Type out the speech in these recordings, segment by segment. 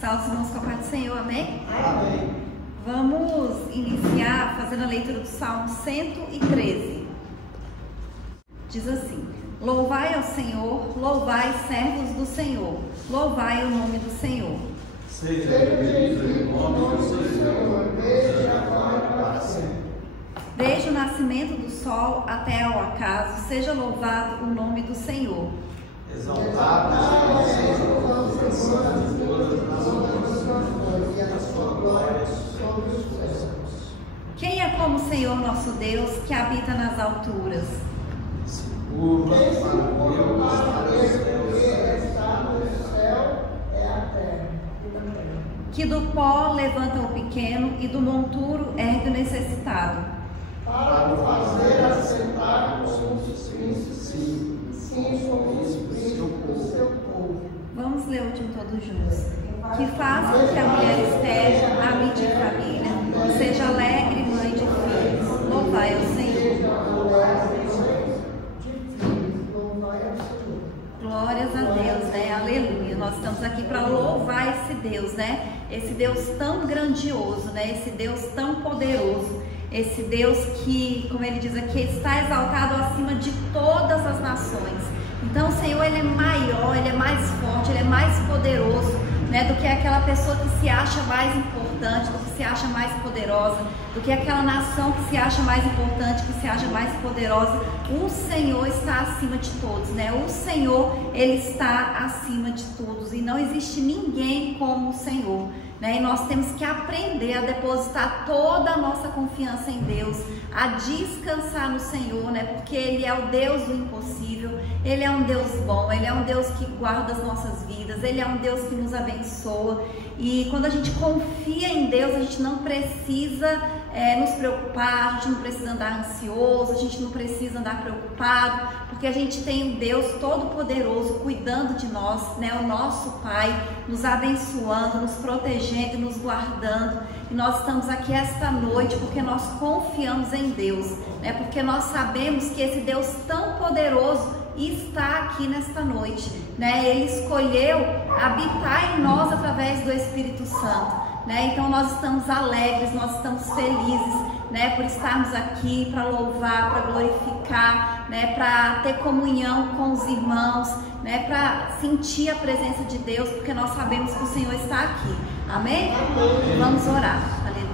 Salve os irmãos com a paz do Senhor, amém? Amém. Vamos iniciar fazendo a leitura do Salmo 113. Diz assim: louvai ao Senhor, louvai servos do Senhor, louvai o nome do Senhor. Seja bendito o nome do Senhor, desde agora e para sempre. Desde o nascimento do sol até ao acaso, seja louvado o nome do Senhor. Exaltado seja o Senhor nas e a sua glória sobre os céus. Quem é como o Senhor nosso Deus, que habita nas alturas? Curva para Deus, que está no céu é a terra. Que do pó levanta o pequeno e do monturo ergue o necessitado. Para o fazer assentar com os príncipes, com o seu povo. Vamos ler o último todos juntos. Que faça com que a mulher esteja amiga de família, seja alegre mãe de filhos. Louvai ao Senhor. Glórias a Deus, né? Aleluia. Nós estamos aqui para louvar esse Deus, né? Esse Deus tão grandioso, né? Esse Deus tão poderoso. Esse Deus que, como ele diz aqui, está exaltado acima de todas as nações. Então o Senhor, ele é maior, ele é mais forte, ele é mais poderoso, né, do que aquela pessoa que se acha mais importante, do que se acha mais poderosa, do que aquela nação que se acha mais importante, que se acha mais poderosa. O Senhor está acima de todos, né? O Senhor, ele está acima de todos e não existe ninguém como o Senhor, né? E nós temos que aprender a depositar toda a nossa confiança em Deus, a descansar no Senhor, né? Porque Ele é o Deus do impossível, Ele é um Deus bom, Ele é um Deus que guarda as nossas vidas, Ele é um Deus que nos abençoa. E quando a gente confia em Deus, a gente não precisa nos preocupar, a gente não precisa andar ansioso, a gente não precisa andar preocupado, porque a gente tem um Deus todo-poderoso cuidando de nós, né? O nosso Pai nos abençoando, nos protegendo e nos guardando. E nós estamos aqui esta noite porque nós confiamos em Deus, né? Porque nós sabemos que esse Deus tão poderoso está aqui nesta noite, né? Ele escolheu habitar em nós através do Espírito Santo. Né? Então nós estamos alegres, nós estamos felizes, né, por estarmos aqui para louvar, para glorificar, né, para ter comunhão com os irmãos, né, para sentir a presença de Deus, porque nós sabemos que o Senhor está aqui. Amém? Amém. Vamos orar. Aleluia.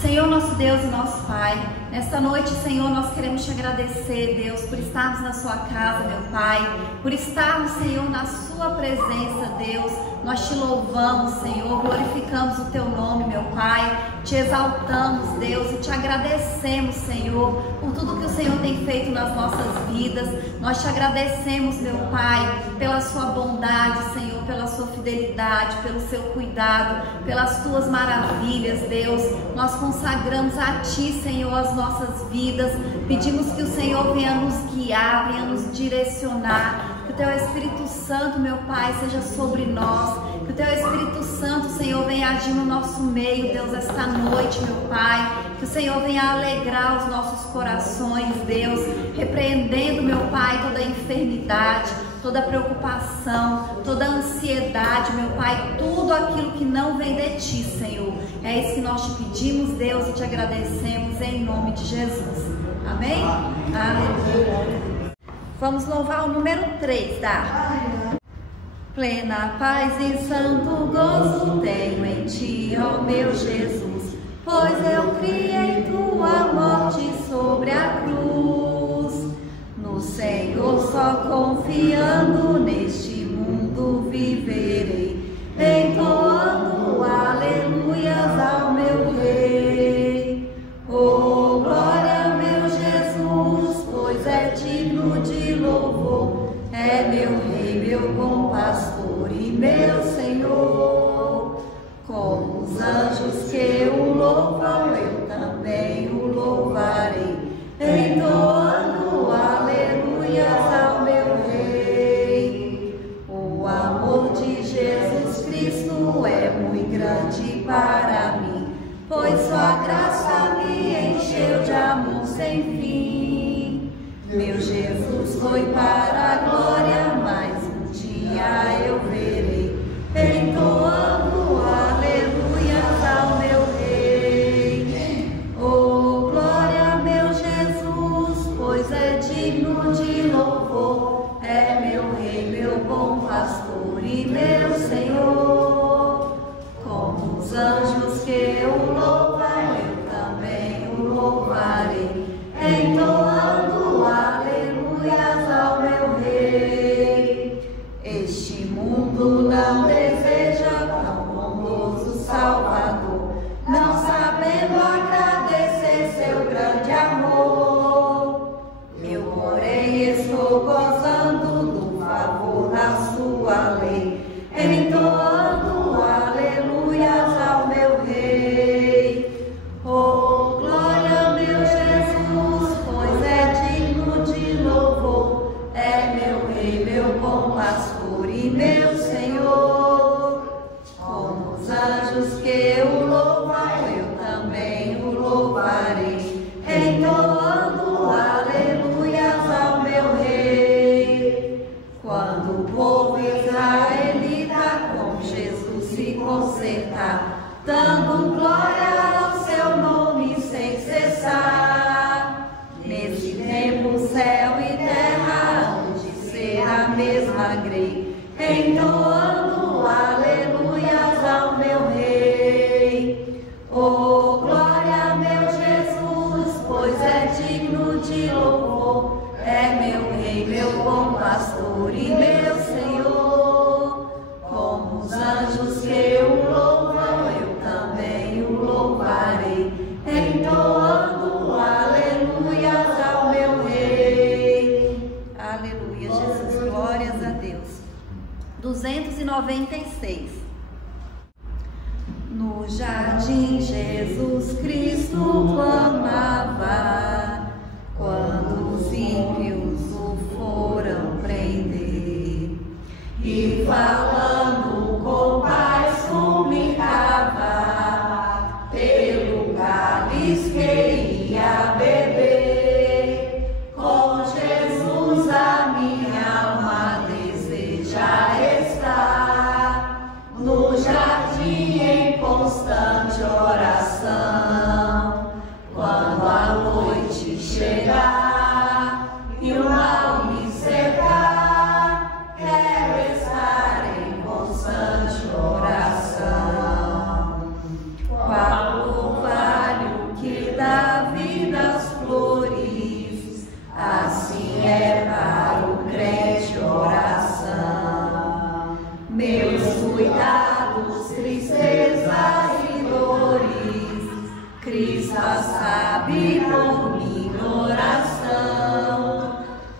Senhor, nosso Deus e nosso Pai, nesta noite, Senhor, nós queremos te agradecer, Deus, por estarmos na sua casa, meu Pai, por estarmos, Senhor, na sua presença, Deus. Nós te louvamos, Senhor, glorificamos o teu nome, meu Pai, te exaltamos, Deus, e te agradecemos, Senhor, por tudo que o Senhor tem feito nas nossas vidas. Nós te agradecemos, meu Pai, pela sua bondade, Senhor, pela sua fidelidade, pelo seu cuidado, pelas tuas maravilhas, Deus. Nós consagramos a ti, Senhor, as nossas vidas, pedimos que o Senhor venha nos guiar, venha nos direcionar, que o teu Espírito Santo, meu Pai, seja sobre nós, que o teu Espírito Santo, Senhor, venha agir no nosso meio, Deus, esta noite, meu Pai, que o Senhor venha alegrar os nossos corações, Deus, repreendendo, meu Pai, toda a enfermidade, toda a preocupação, toda a ansiedade, meu Pai, tudo aquilo que não vem de ti, Senhor. É isso que nós te pedimos, Deus, e te agradecemos em nome de Jesus. Amém? Aleluia. Vamos louvar o número 3, tá? Plena paz e santo gozo tenho em ti, ó meu Jesus, pois eu criei tua morte sobre a cruz. No Senhor só confiando neste mundo viverei, entoando aleluias ao meu Rei. Oh, glória, meu Jesus, pois é digno de louvor, é meu Rei, meu bom pastor e meu Senhor. Como os anjos que o louvam, eu também o louvarei, entoando aleluias ao meu Rei. O amor de Jesus Cristo é muito grande para mim, pois sua graça me encheu de amor sem fim. Meu Jesus foi para a glória, mas um dia eu verei, pastor e meu Senhor. Como os anjos que o louvam, eu também o louvarei, entoando aleluias ao meu Rei. Quando o povo israelita com Jesus se consertar, dando glória ao seu nome sem cessar, nesse tempo céu e terra hão de ser a mesma grei, entoando aleluias ao meu Rei. Oh, glória, meu Jesus, pois é digno de louvor, é meu Rei, meu bom pastor e meu Senhor. Como os anjos que o louvam, eu também o louvarei, entoando aleluias ao meu Rei. Aleluia, Jesus, glórias a Deus. 296. No jardim Jesus Cristo clamava, quando os ímpios o foram prender, e falando com paz suplicava, pelo cálice que ia beber. Com Jesus a minha alma deseja estar, no jardim em constante oração. Quando a noite chegar e o mal me cercar, quero estar em constante oração. Qual orvalho que dá vida às flores, assim é para o crente oração. Meus cuidados, tristezas e dores, Cristo sabe por minha oração.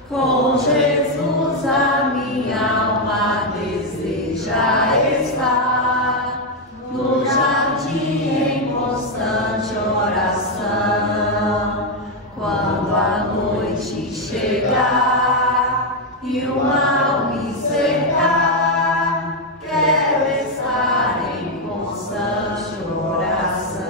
Com Jesus a minha alma deseja estar, no jardim em constante oração. Quando a noite chegar e o mal me cercar, quero estar em constante oração.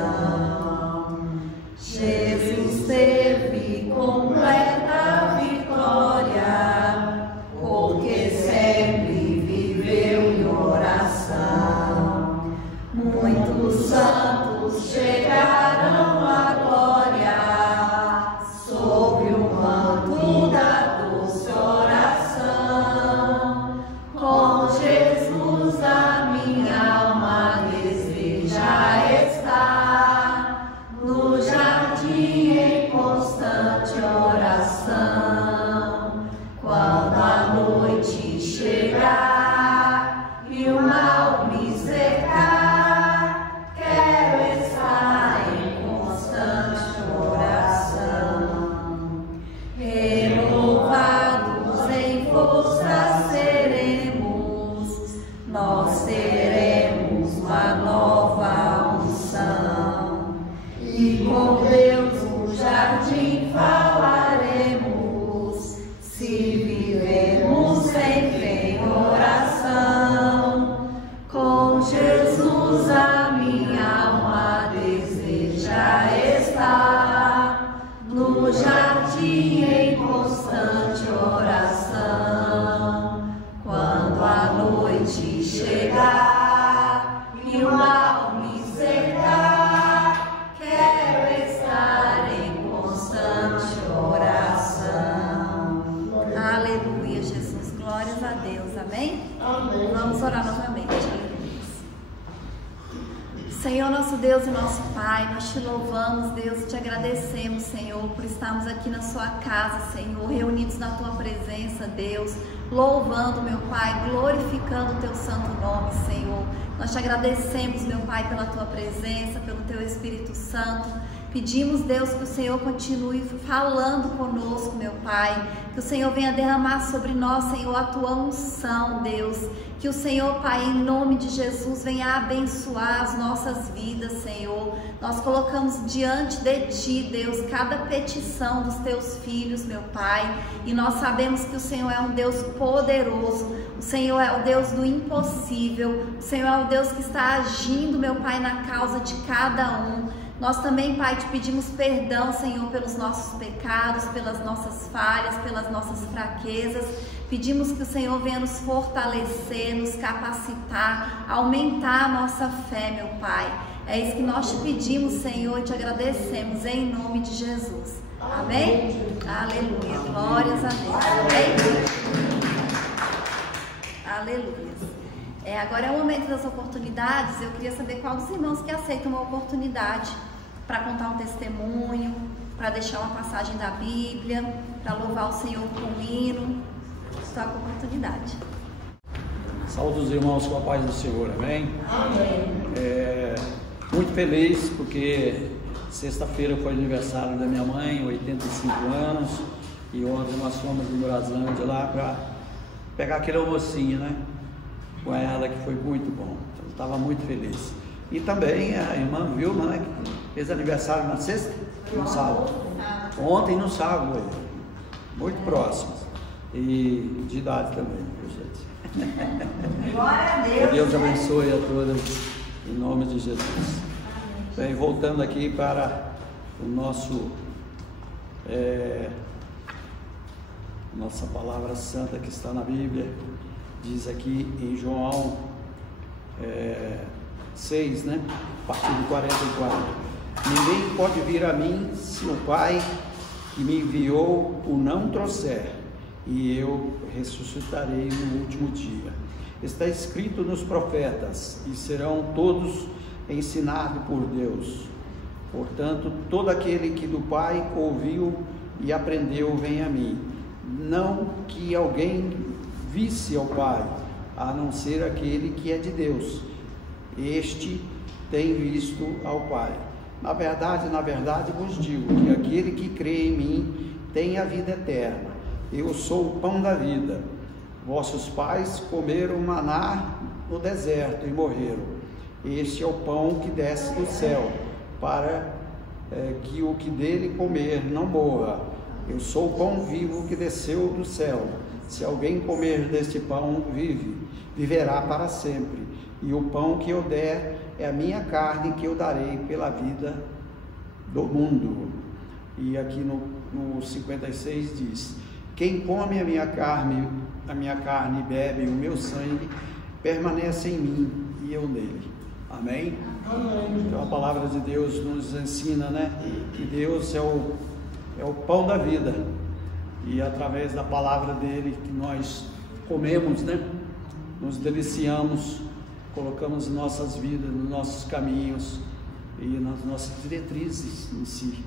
Jesus teve completa vitória, porque sempre viveu em oração. Muitos santos chegaram à glória, sob o manto da doce oração. Com Jesus a minha alma deseja estar, no jardim em constante oração. Quando a noite chegar e o mal me cercar, quero estar em constante oração. Renovados em força seremos, nós teremos uma nova unção, e com Deus no jardim falaremos, se vivemos sempre em oração. Com Jesus a minha alma deseja estar, no jardim em constante oração. Quando a noite chegar e o mal me cercar, quero estar em constante oração. Aleluia, Jesus, glórias a Deus, amém? Amém. Vamos orar novamente. Senhor, nosso Deus e nosso Pai, nós te louvamos, Deus, e te agradecemos, Senhor, por estarmos aqui na sua casa, Senhor, reunidos na tua presença, Deus, louvando, meu Pai, glorificando o teu santo nome, Senhor. Nós te agradecemos, meu Pai, pela tua presença, pelo teu Espírito Santo, Pedimos, Deus, que o Senhor continue falando conosco, meu Pai, que o Senhor venha derramar sobre nós, Senhor, a tua unção, Deus, que o Senhor, Pai, em nome de Jesus, venha abençoar as nossas vidas, Senhor. Nós colocamos diante de Ti, Deus, cada petição dos Teus filhos, meu Pai, e nós sabemos que o Senhor é um Deus poderoso, o Senhor é o Deus do impossível, o Senhor é o Deus que está agindo, meu Pai, na causa de cada um. Nós também, Pai, te pedimos perdão, Senhor, pelos nossos pecados, pelas nossas falhas, pelas nossas fraquezas. Pedimos que o Senhor venha nos fortalecer, nos capacitar, aumentar a nossa fé, meu Pai. É isso que nós te pedimos, Senhor, e te agradecemos em nome de Jesus. Amém? Aleluia. Glórias a Deus. Amém? Aleluia. Agora é o momento das oportunidades. Eu queria saber qual dos irmãos que aceita uma oportunidade para contar um testemunho, para deixar uma passagem da Bíblia, para louvar o Senhor com um hino. Só com oportunidade. Saúde os irmãos com a paz do Senhor, amém? Amém. Muito feliz porque sexta-feira foi aniversário da minha mãe, 85 anos, e ontem nós fomos em Braslândia lá para pegar aquele almocinho, né? Com ela, que foi muito bom. Então, eu estava muito feliz. E também a irmã Vilma, né, que fez aniversário na sexta e no sábado. Ontem no sábado, muito próximos. E de idade também, viu, gente? Glória a Deus. Que Deus abençoe a todas, em nome de Jesus. Bem, voltando aqui para o nosso nossa palavra santa que está na Bíblia. Diz aqui em João 6, né? A partir do 44. Ninguém pode vir a mim se o Pai que me enviou o não trouxer, e eu ressuscitarei no último dia. Está escrito nos profetas, e serão todos ensinados por Deus. Portanto, todo aquele que do Pai ouviu e aprendeu vem a mim. Não que alguém visse ao Pai, a não ser aquele que é de Deus. Este tem visto ao Pai. Na verdade vos digo que aquele que crê em mim tem a vida eterna. Eu sou o pão da vida. Vossos pais comeram maná no deserto e morreram. Este é o pão que desce do céu, para que o que dele comer não morra. Eu sou o pão vivo que desceu do céu. Se alguém comer deste pão, viverá para sempre. E o pão que eu der é a minha carne, que eu darei pela vida do mundo. E aqui no 56 diz: quem come a minha carne e bebe o meu sangue, permanece em mim e eu nele. Amém? Amém. Então a palavra de Deus nos ensina, né, que Deus é o pão da vida. E através da palavra dele que nós comemos, né, nos deliciamos, colocamos nossas vidas, nos nossos caminhos e nas nossas diretrizes em si.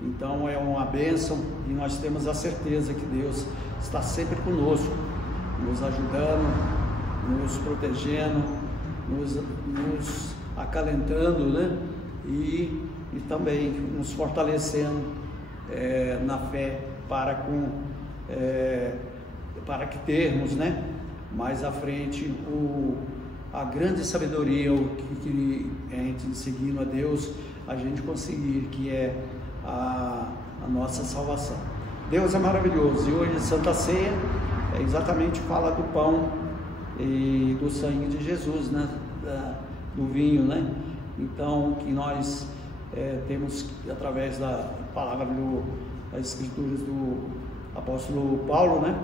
Então é uma bênção, e nós temos a certeza que Deus está sempre conosco, nos ajudando, nos protegendo, nos acalentando, né? E também nos fortalecendo na fé para que termos, né, mais à frente a grande sabedoria, o que a gente, seguindo a Deus, a gente conseguir, que é a nossa salvação. Deus é maravilhoso, e hoje Santa Ceia exatamente fala do pão e do sangue de Jesus, né, do vinho, né? Então, que nós temos, através da palavra das escrituras do apóstolo Paulo, né,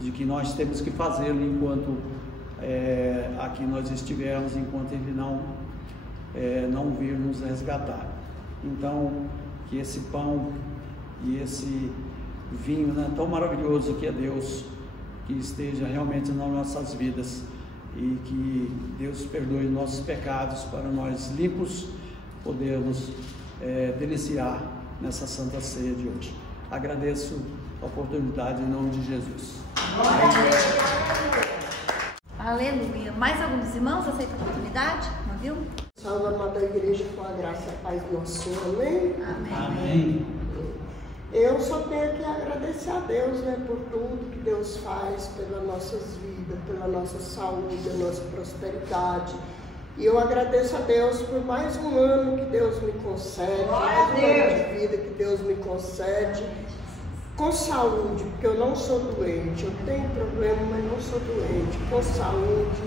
de que nós temos que fazê-lo enquanto aqui nós estivermos, enquanto ele não vir nos resgatar. Então, que esse pão e esse vinho, né, tão maravilhoso que é Deus, que esteja realmente nas nossas vidas, e que Deus perdoe nossos pecados, para nós limpos podermos deliciar nessa Santa Ceia de hoje. Agradeço a oportunidade em nome de Jesus. Aleluia. Mais alguns irmãos aceitam a oportunidade? viu? Salve, amada igreja, com a graça e a paz do nosso Senhor, amém? Amém. Eu só tenho que agradecer a Deus, né, por tudo que Deus faz pelas nossas vidas, pela nossa saúde, a nossa prosperidade. E eu agradeço a Deus por mais um ano que Deus me concede, mais um ano de vida que Deus me concede, com saúde, porque eu não sou doente, eu tenho problema, mas não sou doente, com saúde,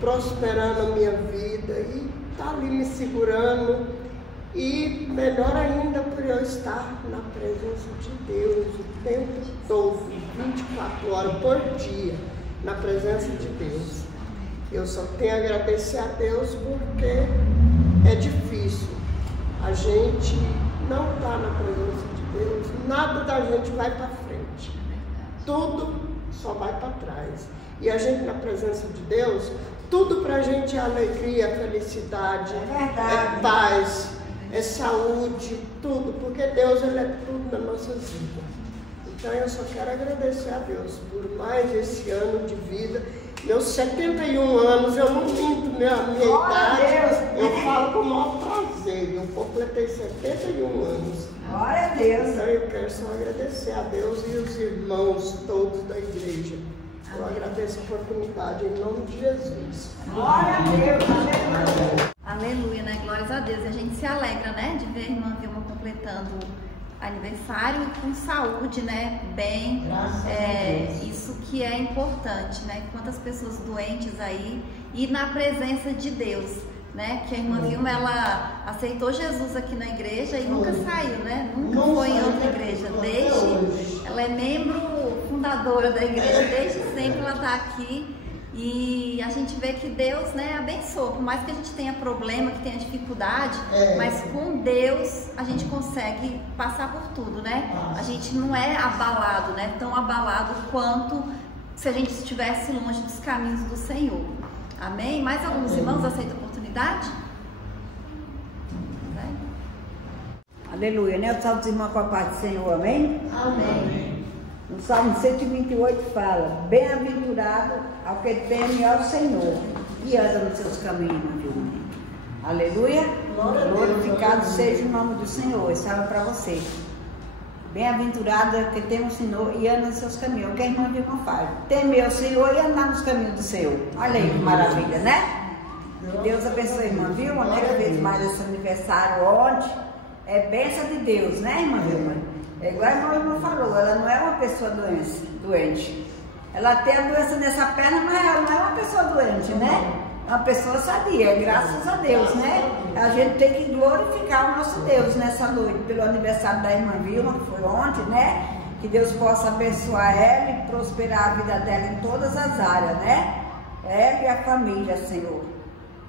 prosperando a minha vida e está ali me segurando. E melhor ainda por eu estar na presença de Deus o tempo todo, 24 horas por dia, na presença de Deus. Eu só tenho a agradecer a Deus porque é difícil. A gente não está na presença de Deus, nada da gente vai para frente. Tudo só vai para trás. E a gente na presença de Deus, tudo para a gente é alegria, felicidade, é paz, é saúde, tudo. Porque Deus, Ele é tudo nas nossas vidas. Então eu só quero agradecer a Deus por mais esse ano de vida. Meus 71 anos, eu não minto minha idade, eu falo com o maior prazer. Eu completei 71 anos. Glória a Deus. Então eu quero só agradecer a Deus e os irmãos todos da igreja. Eu agradeço a oportunidade em nome de Jesus. Glória a Deus. Aleluia. Aleluia, né? Glórias a Deus. E a gente se alegra, né? De ver a irmã Vilma completando aniversário e com saúde, né? Bem, isso que é importante, né? Quantas pessoas doentes aí e na presença de Deus, né? Que a irmã Vilma, ela aceitou Jesus aqui na igreja e nunca saiu, né? Nunca foi em outra igreja. Ela é membro fundadora da igreja, desde sempre ela está aqui. E a gente vê que Deus, né, abençoa, por mais que a gente tenha problema, que tenha dificuldade, mas com Deus a gente consegue passar por tudo, né? A gente não é abalado, né? Tão abalado quanto se a gente estivesse longe dos caminhos do Senhor. Amém? Mais alguns irmãos aceitam a oportunidade? Aleluia, né? O salve dos irmãos com a paz do Senhor, amém? Amém. No Salmo 128 fala: bem-aventurado ao que teme ao Senhor e anda nos seus caminhos, meu irmão. Aleluia. Glorificado seja o nome do Senhor. Isso fala para você. Bem-aventurado é que teme o Senhor e anda nos seus caminhos. O que a irmã Vilma faz? Temer o Senhor e andar nos caminhos do Senhor. Olha aí que maravilha, né? Que Deus abençoe a irmã Vilma, né? Que fez mais esse aniversário ontem. É bênção de Deus, né, irmã Vilma? É igual a irmã falou, ela não é uma pessoa doente. Ela tem a doença nessa perna, mas ela não é uma pessoa doente, né? É uma pessoa sadia, graças a Deus, né? A gente tem que glorificar o nosso Deus nessa noite, pelo aniversário da irmã Vilma, que foi ontem, né? Que Deus possa abençoar ela e prosperar a vida dela em todas as áreas, né? Ela e a família, Senhor.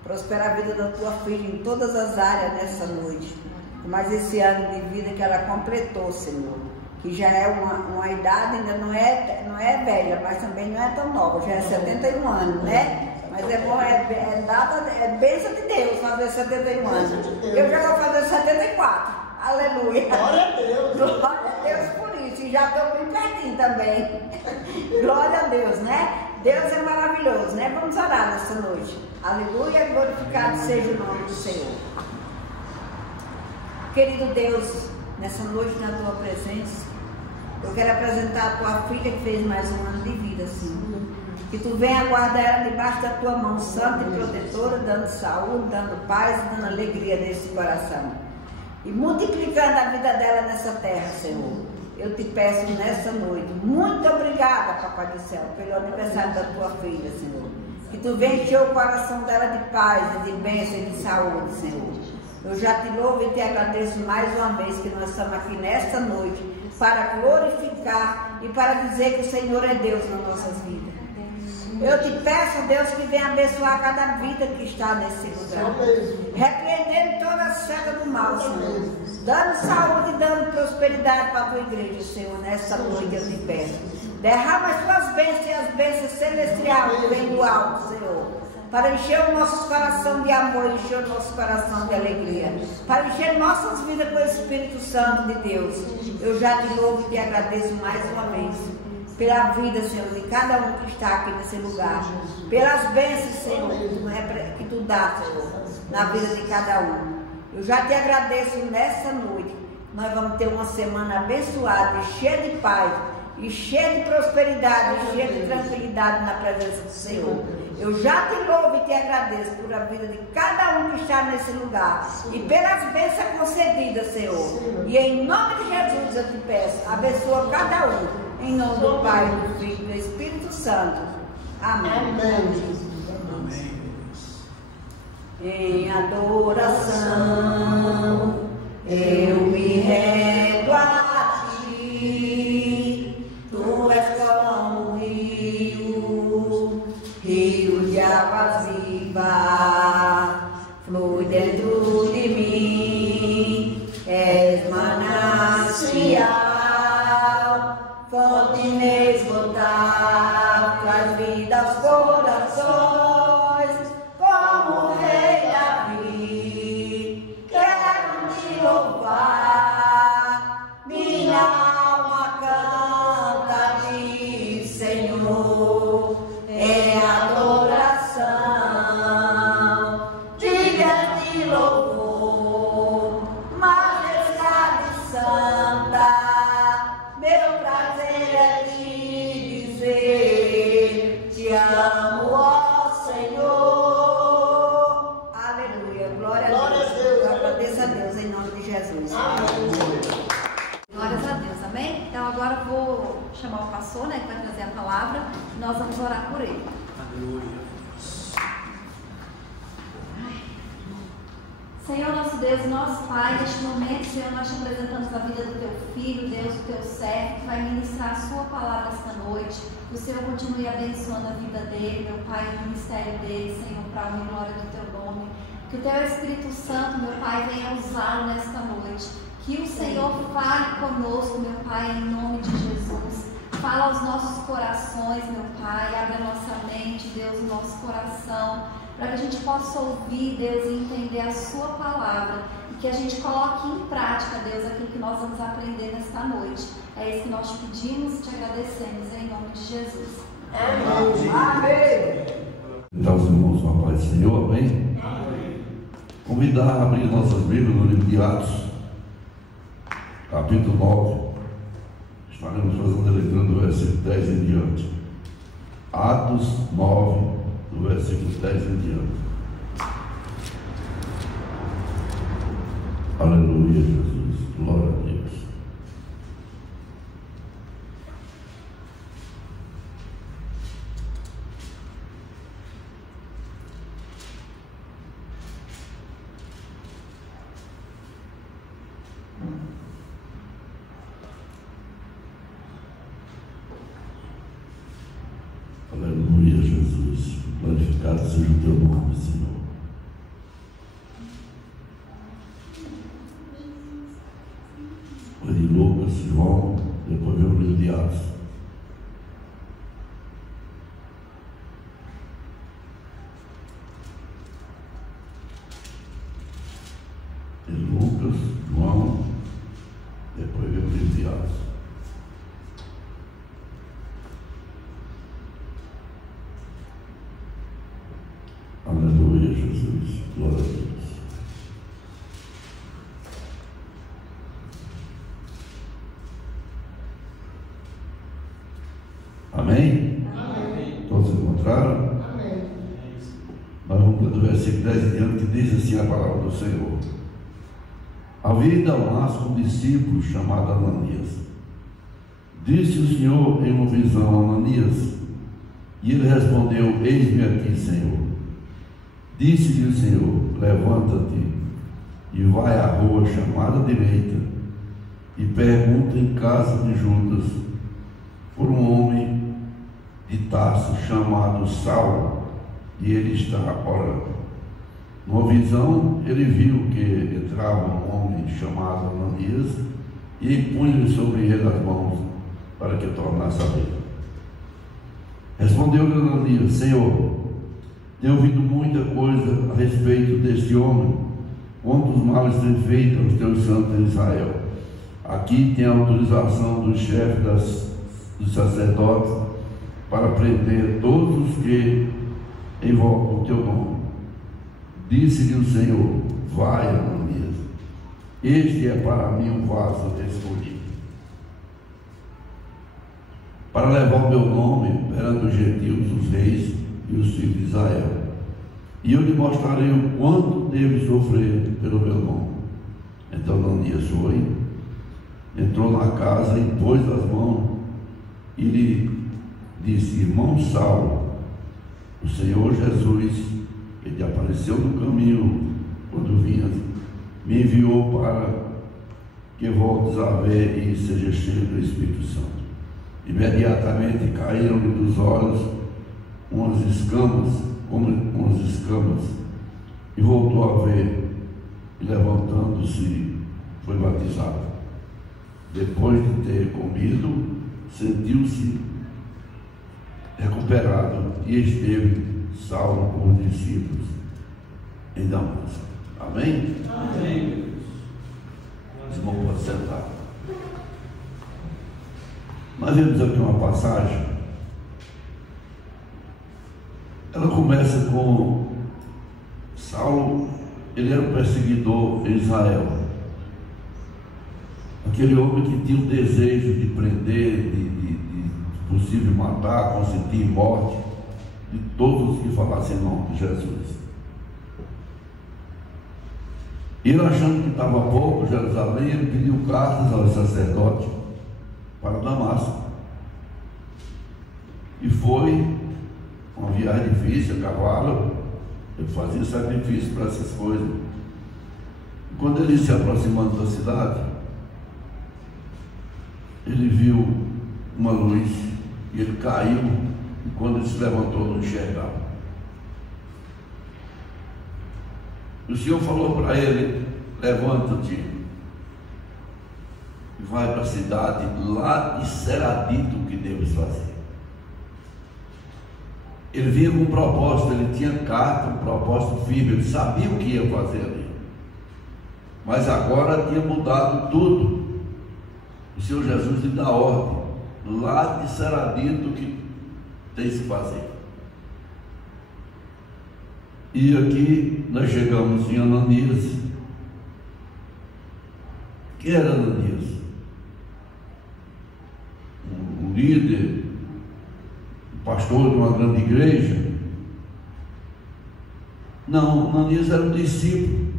Prosperar a vida da tua filha em todas as áreas nessa noite. Mas esse ano de vida que ela completou, Senhor, que já é uma idade, ainda não é velha, mas também não é tão nova, já é 71 anos, né? Mas é bom, é bênção de Deus fazer 71 anos. Eu já vou fazer 74. Aleluia. Glória a Deus. Glória a Deus por isso. E já estou bem pertinho também. Glória a Deus, né? Deus é maravilhoso, né? Vamos orar nessa noite. Aleluia. Glorificado seja o nome do Senhor. Querido Deus, nessa noite na tua presença, eu quero apresentar a tua filha que fez mais um ano de vida, Senhor. Que tu venha guardar ela debaixo da tua mão santa e protetora, dando saúde, dando paz e dando alegria nesse coração. E multiplicando a vida dela nessa terra, Senhor. Eu te peço nessa noite, muito obrigada, Papai do Céu, pelo aniversário da tua filha, Senhor. Que tu venha encher o coração dela de paz, de bênção e de saúde, Senhor. Eu já te louvo e te agradeço mais uma vez que nós estamos aqui nesta noite para glorificar e para dizer que o Senhor é Deus nas nossas vidas. Eu te peço, Deus, que venha abençoar cada vida que está nesse lugar, repreendendo toda a seta do mal, Senhor, dando saúde e dando prosperidade para a tua igreja, Senhor, nessa noite eu te peço. Derrama as tuas bênçãos e as bênçãos celestiais que vêm do alto, Senhor, para encher o nosso coração de amor, encher o nosso coração de alegria, para encher nossas vidas com o Espírito Santo de Deus. Eu já te louvo e te agradeço mais uma vez. pela vida, Senhor, de cada um que está aqui nesse lugar, pelas bênçãos, Senhor, que tu dá, Senhor, na vida de cada um. Eu já te agradeço nessa noite. Nós vamos ter uma semana abençoada, cheia de paz, e cheia de prosperidade, e cheia de tranquilidade na presença do Senhor. Eu já te louvo e te agradeço por a vida de cada um que está nesse lugar e pelas bênçãos concedidas, Senhor. E em nome de Jesus eu te peço, abençoa cada um, em nome do Pai, do Filho e do Espírito Santo. Amém. Amém. Em adoração eu me rendo a ti, tu és como um rio de águas vivas, flui dentro de mim, és manancial, fonte inesgotável, traz vida aos corações, como o rei Davi, quero te louvar, minha alma canta-te, Senhor, em adoração, diga de louvor, majestade santa, meu prazer é te dizer, te amo, ó Senhor. Aleluia, glória a Deus. Eu agradeço a Deus em nome de Jesus. Glórias a Deus, amém? Então agora eu vou chamar o pastor, né, que vai trazer a palavra, e nós vamos orar por ele. Aleluia. Senhor nosso Deus, nosso Pai, neste momento, Senhor, nós te apresentamos a vida do teu filho, Deus, do teu servo, que vai ministrar a sua palavra esta noite. Que o Senhor continue abençoando a vida dele, meu Pai, o ministério dele, Senhor, para a honra e glória do teu nome. Que o teu Espírito Santo, meu Pai, venha usá-lo nesta noite. Que o Senhor fale conosco, meu Pai, em nome de Jesus. Fala aos nossos corações, meu Pai, abre a nossa mente, Deus, o nosso coração, para que a gente possa ouvir, Deus, e entender a sua palavra, e que a gente coloque em prática, Deus, aquilo que nós vamos aprender nesta noite. É isso que nós te pedimos e te agradecemos, em nome de Jesus. Amém. Amém. Então, os irmãos, com a paz do Senhor, amém? Convidar a abrir nossas Bíblias no livro de Atos, capítulo 9. Estaremos fazendo a leitura do versículo 10 em diante. Atos 9, do versículo 10 em diante. Aleluia, Jesus. Glória a Deus. Aleluia, Jesus. Glorificado seja o teu nome, Senhor. Foi de Lucas, João, depois veio o livro de Atos. De Lucas, João, depois veio o livro de Atos. Aleluia, Jesus. Glória a Deus. Amém? Amém. Todos encontraram? Amém. Nós vamos ler do versículo 10 em diante, que diz assim a palavra do Senhor. Havia em Damasco um discípulo chamado Ananias. Disse o Senhor em uma visão a Ananias, e ele respondeu: Eis-me aqui, Senhor. Disse-lhe o Senhor: Levanta-te e vai à rua chamada direita e pergunta em casa de Judas por um homem de Tarso chamado Saulo, e ele está orando. Numa visão, ele viu que entrava um homem chamado Ananias e impunha-lhe sobre ele as mãos para que tornasse a ver. Respondeu-lhe Ananias: Senhor, tenho ouvido muita coisa a respeito deste homem, quantos males tem feito aos teus santos em Israel. Aqui tem a autorização do chefe das dos sacerdotes para prender todos os que invocam o teu nome. Disse-lhe o Senhor: vai, Ananias, este é para mim um vaso escolhido, para levar o meu nome perante os gentios, os reis e os filhos de Israel. E eu lhe mostrarei o quanto deve sofrer pelo meu nome. Então Ananias foi, entrou na casa e pôs as mãos e lhe disse: irmão Saulo, o Senhor Jesus, que te apareceu no caminho quando vinhas, me enviou para que voltes a ver e seja cheio do Espírito Santo. Imediatamente caíram-lhe dos olhos umas escamas, e voltou a ver, e levantando-se, foi batizado. Depois de ter comido, sentiu-se recuperado e esteve Saulo com os discípulos em Damasco. Amém? Amém. Os irmãos podem sentar. Nós vemos aqui uma passagem. Ela começa com Saulo. Ele era um perseguidor em Israel, aquele homem que tinha o desejo de prender, de possível matar, consentir morte de todos os que falassem em nome de Jesus. Ele, achando que estava pouco Jerusalém, ele pediu cartas aos sacerdotes para Damasco, e foi uma viagem difícil, a cavalo. Ele fazia sacrifício para essas coisas. E quando ele se aproximando da cidade, ele viu uma luz e ele caiu, e quando ele se levantou não enxergava. O Senhor falou para ele: levanta-te e vai para a cidade, lá te será dito o que deves fazer. Ele vinha com um propósito, ele tinha carta, um propósito firme, ele sabia o que ia fazer ali. Mas agora tinha mudado tudo. O Senhor Jesus lhe dá ordem: lá te será dito o que tens que fazer. E aqui nós chegamos em Ananias. Quem era Ananias? Um líder, pastor de uma grande igreja? Não, Ananias era um discípulo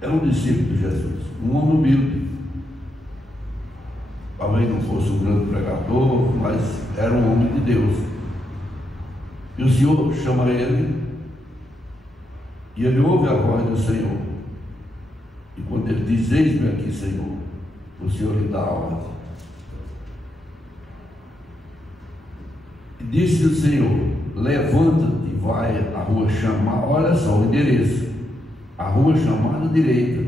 de Jesus, um homem humilde. Talvez não fosse um grande pregador, mas era um homem de Deus. E o Senhor chama ele, e ele ouve a voz do Senhor, e quando ele diz: eis-me aqui, Senhor, o Senhor lhe dá a ordem. Disse o Senhor: levanta-te e vai à rua chamada, olha só o endereço, a rua chamada direita,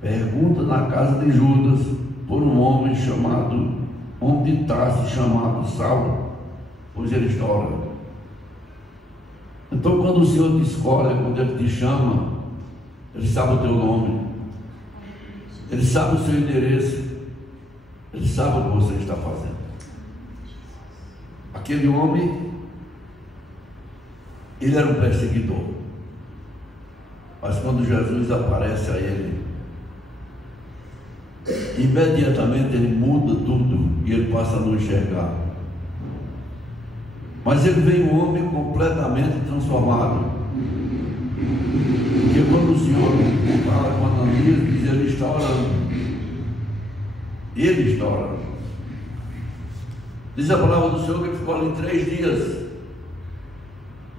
pergunta na casa de Judas por um homem de Tarso, chamado Saulo, pois ele está orando. Então, quando o Senhor te escolhe, quando Ele te chama, Ele sabe o teu nome, Ele sabe o seu endereço, Ele sabe o que você está fazendo. Aquele homem, ele era um perseguidor, mas quando Jesus aparece a ele, imediatamente ele muda tudo e ele passa a não enxergar. Mas ele veio um homem completamente transformado, porque quando o Senhor fala com Ananias, diz: ele está orando. Ele está orando. Diz a palavra do Senhor que ele ficou ali 3 dias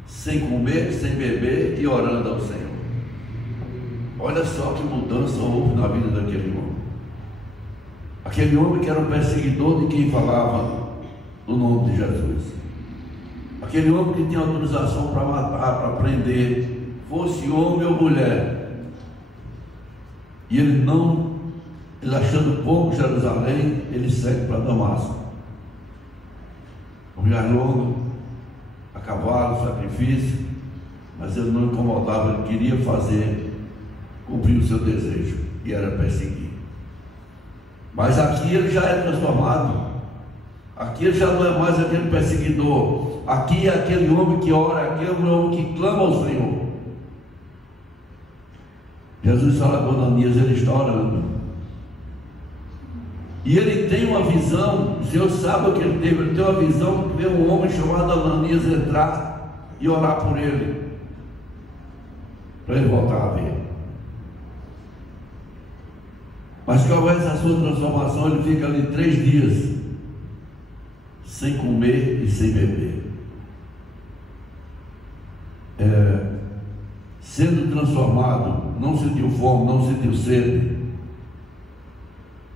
sem comer, sem beber e orando ao Senhor. Olha só que mudança houve na vida daquele homem. Aquele homem que era um perseguidor de quem falava no nome de Jesus. Aquele homem que tinha autorização para matar, para prender, fosse homem ou mulher. E ele achando pouco Jerusalém, ele segue para Damasco. Uma viagem longa, a cavalo, sacrifício, mas ele não incomodava, ele queria cumprir o seu desejo, e era perseguir. Mas aqui ele já é transformado. Aqui ele já não é mais aquele perseguidor. Aqui é aquele homem que ora, aquele homem que clama ao Senhor. Jesus fala com Ananias, ele está orando. E ele tem uma visão, o Senhor sabe o que ele teve, ele tem uma visão de ver um homem chamado Ananias entrar e orar por ele, para ele voltar a ver. Mas qual é essa sua transformação? Ele fica ali 3 dias, sem comer e sem beber. Sendo transformado, não sentiu fome, não sentiu sede.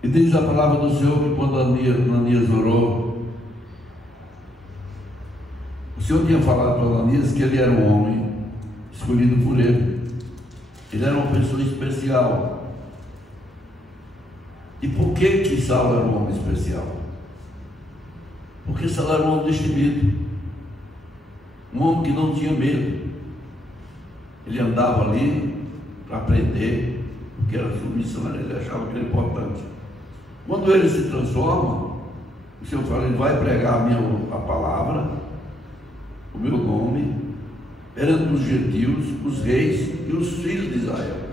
E diz a palavra do Senhor que quando Ananias orou, o Senhor tinha falado para Ananias que ele era um homem escolhido por ele. Ele era uma pessoa especial. E por que Saulo era um homem especial? Porque Saulo era um homem destemido, um homem que não tinha medo. Ele andava ali para aprender, porque era sua missão, ele achava que era importante. Quando ele se transforma, o Senhor fala, ele vai pregar a palavra, o meu nome, perante os gentios, os reis e os filhos de Israel.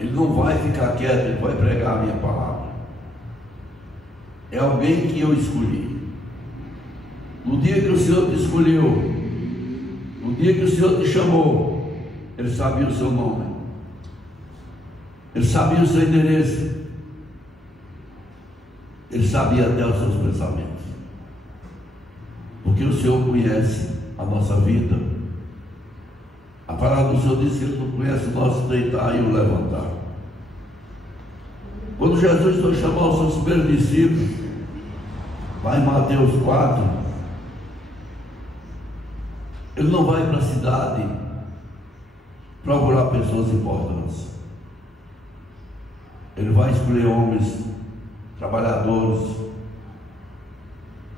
Ele não vai ficar quieto, ele vai pregar a minha palavra. É alguém que eu escolhi. No dia que o Senhor te escolheu, no dia que o Senhor te chamou, ele sabia o seu nome, ele sabia o seu endereço, ele sabia até os seus pensamentos, porque o Senhor conhece a nossa vida. A palavra do Senhor diz que ele não conhece o nosso deitar e o levantar. Quando Jesus foi chamar os seus primeiros discípulos, lá em Mateus 4, ele não vai para a cidade procurar pessoas importantes. Ele vai escolher homens trabalhadores,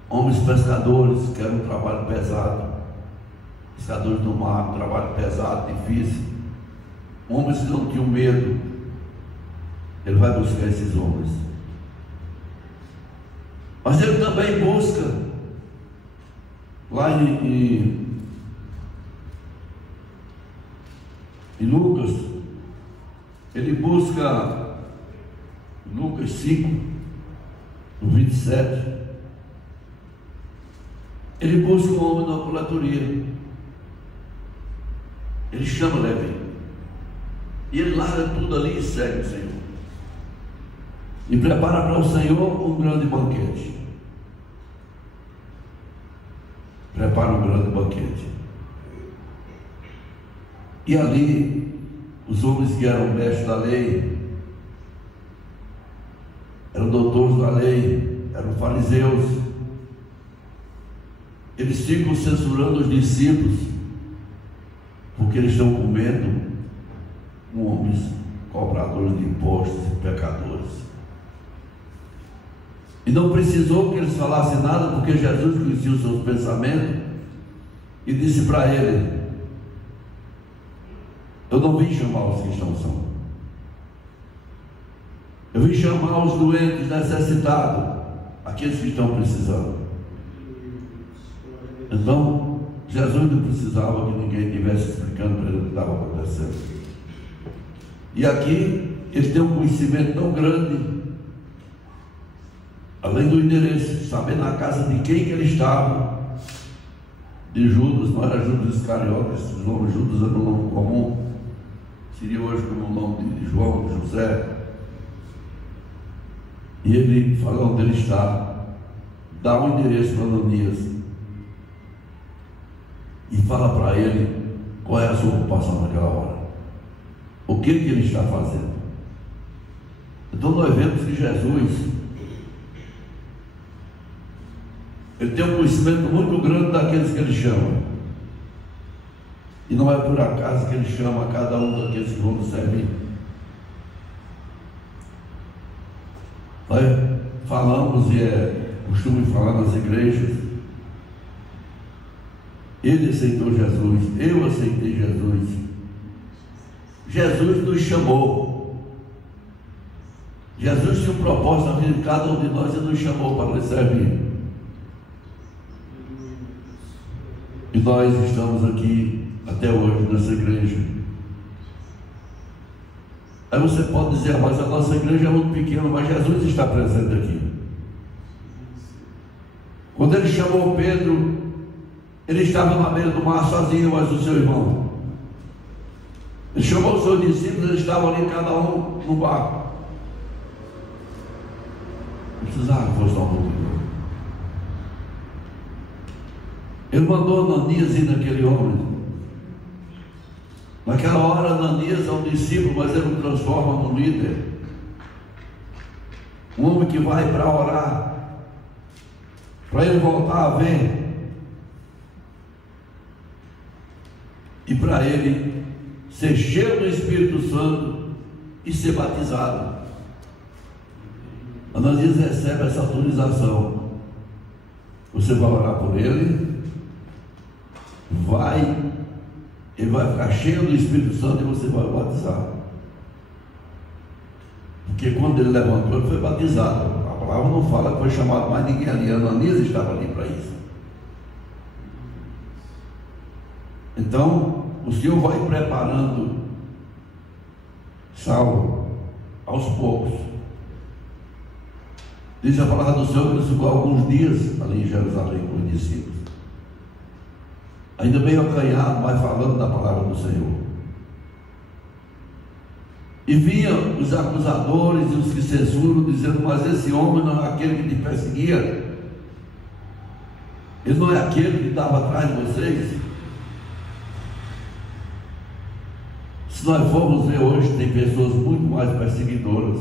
homens pescadores, que era um trabalho pesado, pescadores do mar, um trabalho pesado, difícil, homens que não tinham medo. Ele vai buscar esses homens. Mas ele também busca, lá em Lucas, ele busca, Lucas 5, no 27, ele busca um homem da coletoria, ele chama Levi, e ele larga tudo ali e segue o Senhor, e prepara para o Senhor um grande banquete. Prepara um grande banquete. E ali, os homens que eram mestres da lei, eram doutores da lei, eram fariseus, eles ficam censurando os discípulos, porque eles estão comendo com homens cobradores de impostos e pecadores. E não precisou que eles falassem nada, porque Jesus conhecia os seus pensamentos e disse para ele: eu não vim chamar os que estão sãos, eu vim chamar os doentes, necessitados, aqueles que estão precisando. Então, Jesus não precisava que ninguém estivesse explicando para ele o que estava acontecendo. E aqui, ele tem um conhecimento tão grande, além do endereço, sabendo na casa de quem que ele estava, de Judas, não era Judas Iscariote, esse nome Judas era um nome comum, seria hoje como o nome de João, de José. E ele fala onde ele está, dá um endereço para Ananias e fala para ele qual é a sua ocupação naquela hora, o que ele está fazendo. Então nós vemos que Jesus, ele tem um conhecimento muito grande daqueles que ele chama, e não é por acaso que ele chama cada um daqueles que vão nos servir. Nós falamos, e é costume falar nas igrejas, ele aceitou Jesus, eu aceitei Jesus, Jesus nos chamou, Jesus tinha um propósito na vida de cada um de nós e nos chamou para lhe servir. E nós estamos aqui até hoje nessa igreja. Aí você pode dizer, mas a nossa igreja é muito pequena, mas Jesus está presente aqui. Quando ele chamou Pedro, ele estava na beira do mar sozinho, mas o seu irmão. Ele chamou os seus discípulos, eles estavam ali, cada um no barco. Não precisava postar um pouquinho. Ele mandou Ananias ir naquele homem. Naquela hora, Ananias é um discípulo, mas ele o transforma num líder. Um homem que vai para orar, para ele voltar a ver, e para ele ser cheio do Espírito Santo e ser batizado. Ananias recebe essa autorização. Você vai orar por ele, ele vai ficar cheio do Espírito Santo e você vai o batizar. Porque quando ele levantou, ele foi batizado. A palavra não fala que foi chamado mais ninguém ali. Ananias estava ali para isso. Então, o Senhor vai preparando Saulo aos poucos. Diz a palavra do Senhor que ele ficou alguns dias ali em Jerusalém com os discípulos. Ainda bem acanhado, mas falando da palavra do Senhor. E vinham os acusadores e os que censuram, dizendo, mas esse homem não é aquele que te perseguia? Ele não é aquele que estava atrás de vocês? Se nós formos ver hoje, tem pessoas muito mais perseguidoras.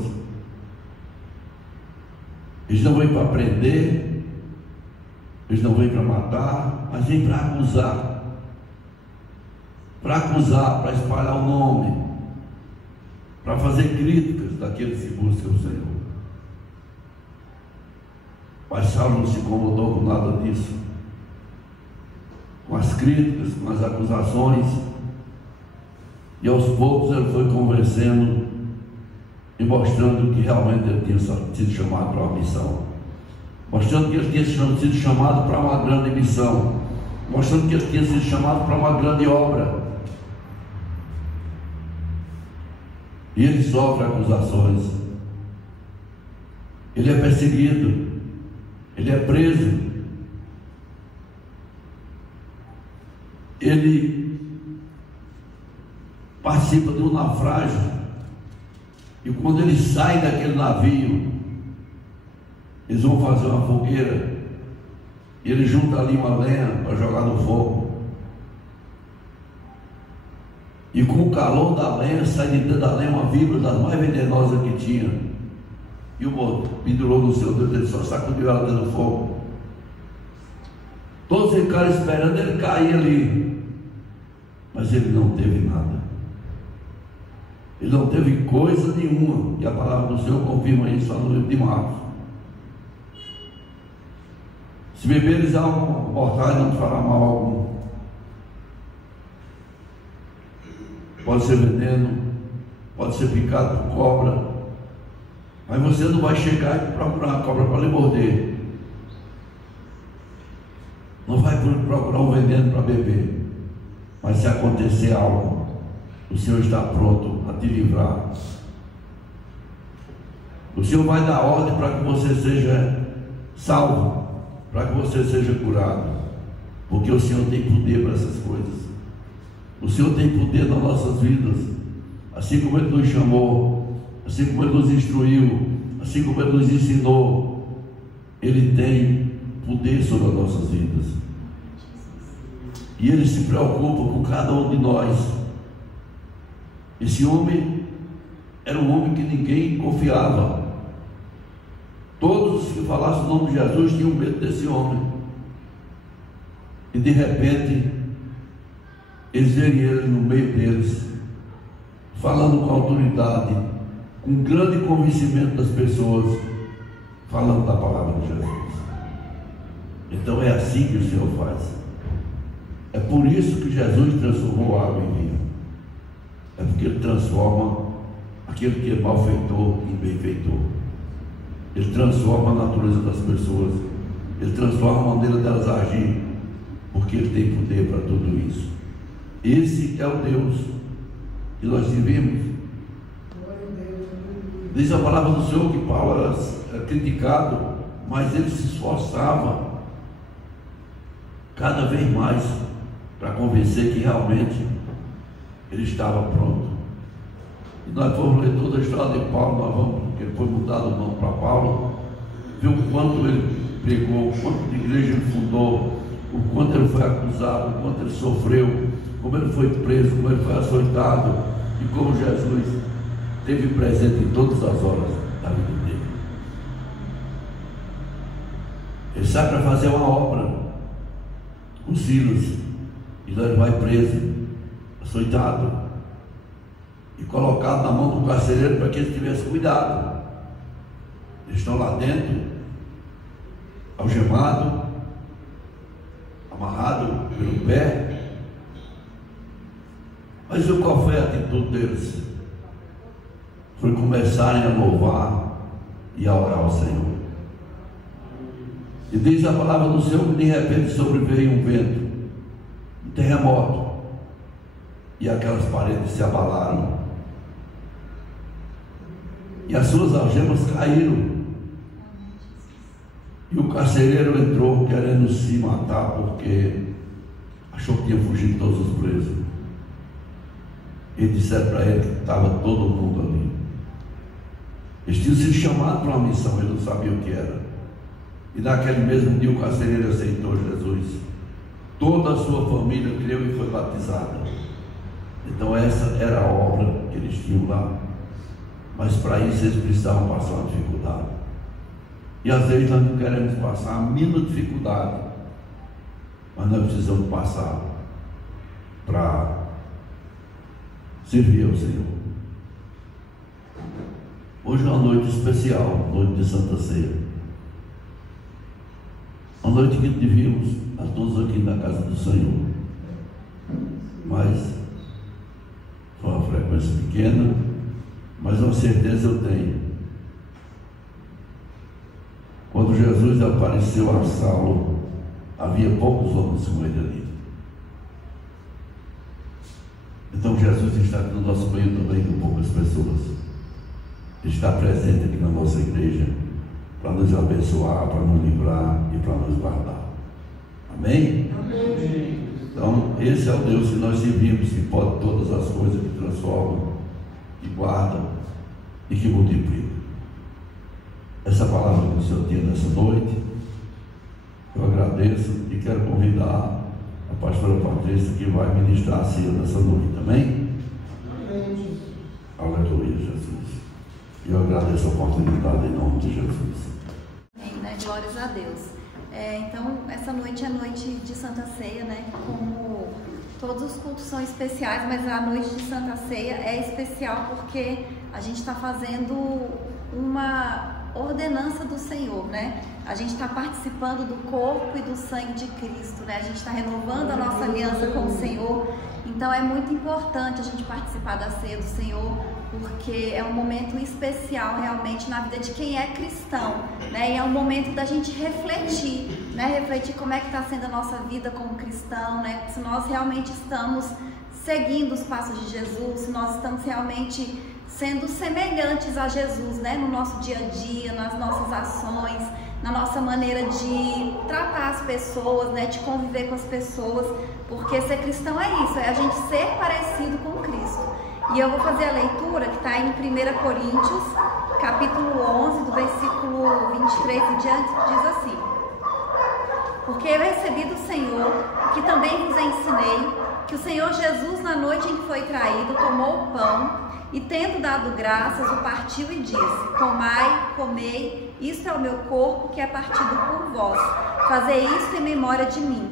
Eles não vêm para prender, eles não vêm para matar, mas vêm para acusar. Para acusar, para espalhar o nome, para fazer críticas daqueles que buscam o Senhor. Mas Saulo não se incomodou com nada disso. Com as críticas, com as acusações. E aos poucos ele foi convencendo e mostrando que realmente ele tinha sido chamado para uma missão. Mostrando que ele tinha sido chamado para uma grande missão. Mostrando que ele tinha sido chamado para uma grande obra. E ele sofre acusações. Ele é perseguido. Ele é preso. Ele participa de um naufrágio. E quando ele sai daquele navio, eles vão fazer uma fogueira. E ele junta ali uma lenha para jogar no fogo. E com o calor da lenha, sai de dentro da lenha uma víbora das mais venenosas que tinha. E o moço pendurou no seu dedo, ele só sacudiu ela dentro do fogo. Todos ficaram esperando ele cair ali. Mas ele não teve nada. Ele não teve coisa nenhuma. E a palavra do Senhor confirma isso lá no livro de Marcos. Se beberes algo mortal, não te fará mal algum. Pode ser veneno, pode ser picado por cobra, mas você não vai chegar e procurar a cobra para lhe morder. Não vai procurar um veneno para beber. Mas se acontecer algo, o Senhor está pronto a te livrar. O Senhor vai dar ordem para que você seja salvo, para que você seja curado, porque o Senhor tem poder para essas coisas. O Senhor tem poder nas nossas vidas, assim como Ele nos chamou, assim como Ele nos instruiu, assim como Ele nos ensinou. Ele tem poder sobre as nossas vidas. E Ele se preocupa com cada um de nós. Esse homem era um homem que ninguém confiava. Todos que falassem o nome de Jesus tinham medo desse homem. E de repente, eles veem ele no meio deles, falando com autoridade, com grande convencimento das pessoas, falando da palavra de Jesus. Então é assim que o Senhor faz. É por isso que Jesus transformou a água em vinho. É porque Ele transforma aquele que é malfeitor e benfeitor. Ele transforma a natureza das pessoas, ele transforma a maneira delas agir, porque ele tem poder para tudo isso. Esse é o Deus que nós vivemos. Diz a palavra do Senhor que Paulo era criticado, mas ele se esforçava cada vez mais para convencer que realmente ele estava pronto. E nós vamos ler toda a história de Paulo, porque ele foi mudado o nome para Paulo, ver o quanto ele pregou, o quanto de igreja ele fundou, o quanto ele foi acusado, o quanto ele sofreu, como ele foi preso, como ele foi açoitado, e como Jesus esteve presente em todas as horas da vida dele. Ele sai para fazer uma obra com Silas, e lá ele vai preso, açoitado, e colocado na mão do carcereiro para que ele tivesse cuidado. Eles estão lá dentro, algemado, amarrado pelo pé. Mas qual foi a atitude deles? Foi começarem a louvar e a orar ao Senhor. E diz a palavra do Senhor que de repente sobreveio um vento, um terremoto, e aquelas paredes se abalaram, e as suas algemas caíram, e o carcereiro entrou querendo se matar, porque achou que tinha fugido todos os presos. E disseram para ele que estava todo mundo ali. Eles tinham sido chamados para uma missão, ele não sabia o que era. E naquele mesmo dia o carcereiro aceitou Jesus. Toda a sua família creu e foi batizada. Então essa era a obra que eles tinham lá. Mas para isso eles precisavam passar uma dificuldade. E às vezes nós não queremos passar a mínima dificuldade, mas nós precisamos passar para servir ao Senhor. Hoje é uma noite especial, noite de Santa Ceia. Uma noite que devíamos a todos aqui na casa do Senhor. Mas foi uma frequência pequena, mas uma certeza eu tenho. Quando Jesus apareceu a Saulo, havia poucos homens com ele ali. Então Jesus está aqui no nosso meio também com poucas pessoas. Ele está presente aqui na nossa igreja para nos abençoar, para nos livrar e para nos guardar. Amém? Amém. Então esse é o Deus que nós servimos, que pode todas as coisas, que transformam, que guardam e que multiplicam. Essa palavra que o Senhor tinha nessa noite, eu agradeço e quero convidar a pastora Patrícia, que vai ministrar a ceia nessa noite. Amém? Amém. Aleluia, Jesus. E eu agradeço a oportunidade em nome de Jesus. Amém, né? Glórias a Deus. Então, essa noite é noite de Santa Ceia, né? Como todos os cultos são especiais, mas a noite de Santa Ceia é especial porque a gente está fazendo uma ordenança do Senhor, né? A gente está participando do corpo e do sangue de Cristo, né? A gente está renovando a nossa aliança com o Senhor. Então é muito importante a gente participar da ceia do Senhor, porque é um momento especial realmente na vida de quem é cristão, né? E é um momento da gente refletir, né? Refletir como é que está sendo a nossa vida como cristão, né? Se nós realmente estamos seguindo os passos de Jesus, se nós estamos realmente sendo semelhantes a Jesus, né? No nosso dia a dia, nas nossas ações, na nossa maneira de tratar as pessoas, né? De conviver com as pessoas, porque ser cristão é isso, é a gente ser parecido com Cristo. E eu vou fazer a leitura que está em 1 Coríntios, capítulo 11, do versículo 23 e diante, diz assim: porque eu recebi do Senhor, que também vos ensinei, que o Senhor Jesus, na noite em que foi traído, tomou o pão e, tendo dado graças, o partiu e disse: tomai, comei, isto é o meu corpo que é partido por vós, fazei isto em memória de mim.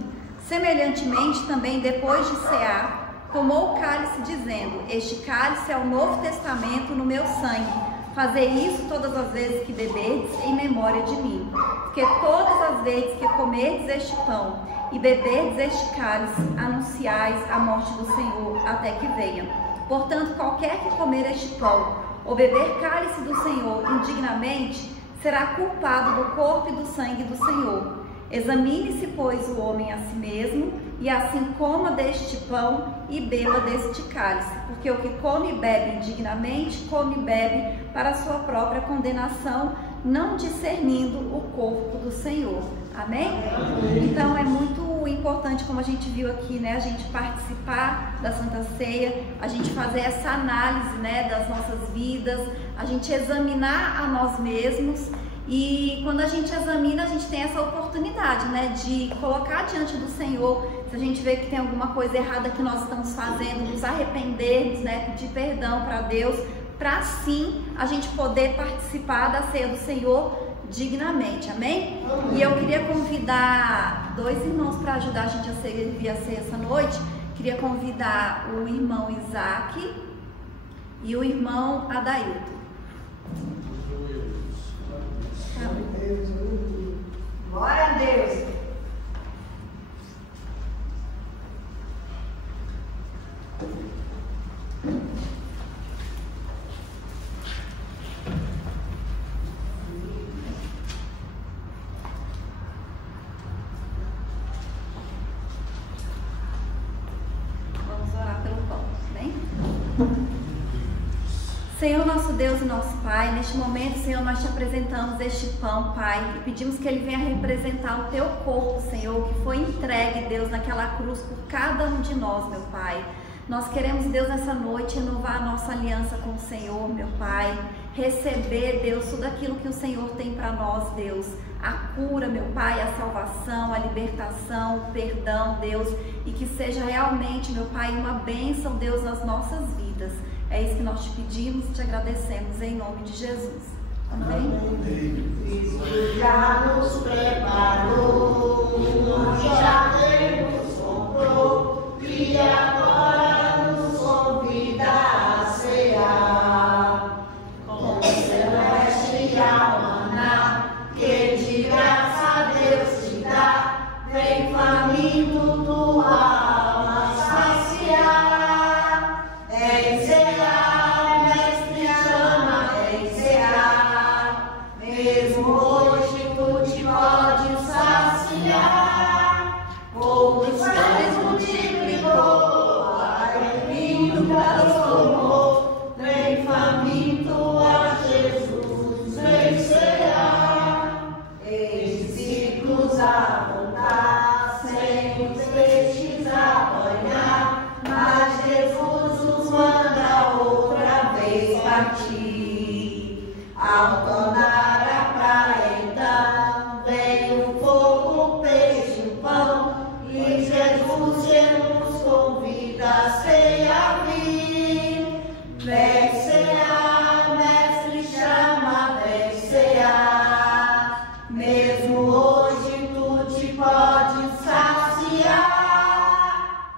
Semelhantemente também, depois de cear, tomou o cálice, dizendo: este cálice é o novo testamento no meu sangue, fazei isso todas as vezes que beberdes em memória de mim. Porque todas as vezes que comerdes este pão e beberdes este cálice, anunciais a morte do Senhor até que venha. Portanto, qualquer que comer este pão ou beber cálice do Senhor indignamente, será culpado do corpo e do sangue do Senhor. Examine-se, pois, o homem a si mesmo, e assim coma deste pão e beba deste cálice, porque o que come e bebe indignamente, come e bebe para a sua própria condenação, não discernindo o corpo do Senhor. Amém? Então é muito importante, como a gente viu aqui, né, a gente participar da Santa Ceia, a gente fazer essa análise, né, das nossas vidas, a gente examinar a nós mesmos. E quando a gente examina, a gente tem essa oportunidade, né, de colocar diante do Senhor. Se a gente vê que tem alguma coisa errada que nós estamos fazendo, nos arrependermos, né, pedir perdão para Deus, para sim a gente poder participar da ceia do Senhor dignamente, amém? E eu queria convidar dois irmãos para ajudar a gente a servir a ceia essa noite. Queria convidar o irmão Isaac e o irmão Adailton. Glória a Deus. Vamos orar pelo pão, bem? Senhor, nosso Deus e nosso Pai, neste momento, Senhor, nós te apresentamos este pão, Pai, e pedimos que ele venha representar o teu corpo, Senhor, que foi entregue, Deus, naquela cruz por cada um de nós, meu Pai. Nós queremos, Deus, nessa noite, renovar a nossa aliança com o Senhor, meu Pai, receber, Deus, tudo aquilo que o Senhor tem para nós, Deus, a cura, meu Pai, a salvação, a libertação, o perdão, Deus, e que seja realmente, meu Pai, uma bênção, Deus, nas nossas vidas. É isso que nós te pedimos e te agradecemos em nome de Jesus. Amém? Cristo já nos preparou, já nos comprou e agora nos convida a cear. Com celestial maná que de graça a Deus te dá, vem faminto tua alma saciar. Vem cear, mestre chama, vem cear. Mesmo hoje tu te podes saciar. Poucos pães multiplicou, água e vinho transformou. Vem faminto a Jesus, vem cear. Discípulos a voltar, sem os peixes apanhar, mas Jesus os manda outra vez partir. Ao tornar a praia então, vem o fogo, o peixe, o pão, e Jesus que nos convida a ceia vir. Vem cear, mestre chama, vem cear. Mesmo hoje tu te podes saciar.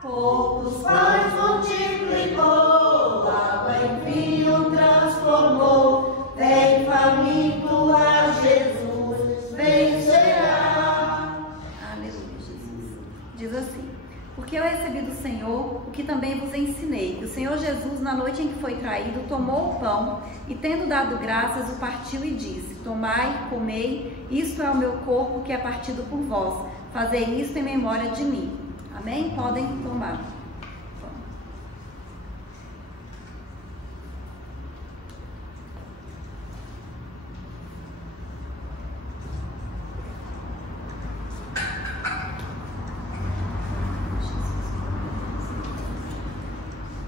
Poucos pães multiplicou, água em vinho transformou. Vem faminto a Jesus, vem cear. Aleluia, Jesus. Diz assim: porque eu recebi do Senhor o que também vos ensinei, que o Senhor Jesus, na noite em que foi traído, tomou o pão e, tendo dado graças, o partiu e disse: tomai, comei, isto é o meu corpo que é partido por vós. Fazei isto em memória de mim. Amém? Podem tomar.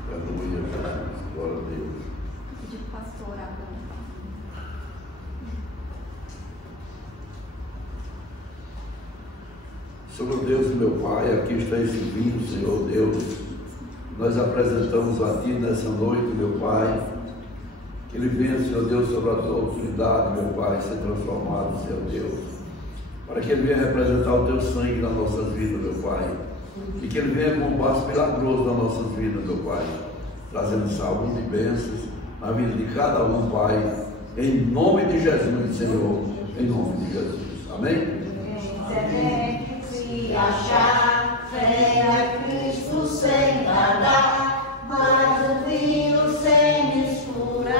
Aleluia, glória a Deus. Vou pedir para o pastor orar para mim. Senhor Deus e meu Pai, aqui está esse vinho, Senhor Deus. Nós apresentamos a Ti nessa noite, meu Pai. Que ele venha, Senhor Deus, sobre a Tua autoridade, meu Pai, ser transformado, Senhor Deus. Para que ele venha representar o Teu sangue nas nossas vidas, meu Pai. E que ele venha com um passo milagroso nas nossas vidas, meu Pai. Trazendo saúde e bênçãos na vida de cada um, Pai. Em nome de Jesus, Senhor. Em nome de Jesus. Amém? Se achar, venha Cristo sem pagar, mas o vinho sem mistura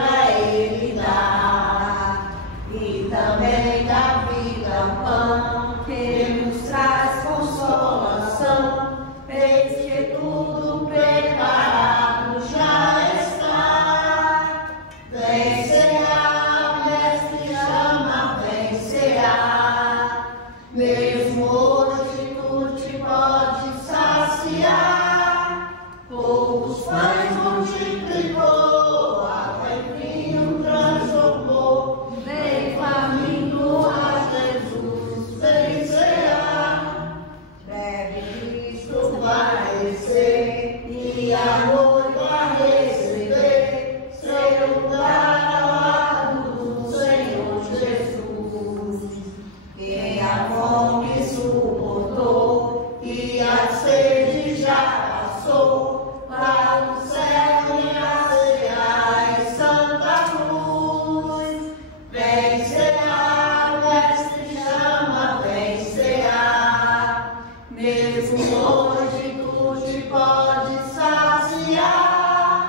hoje tu te podes saciar,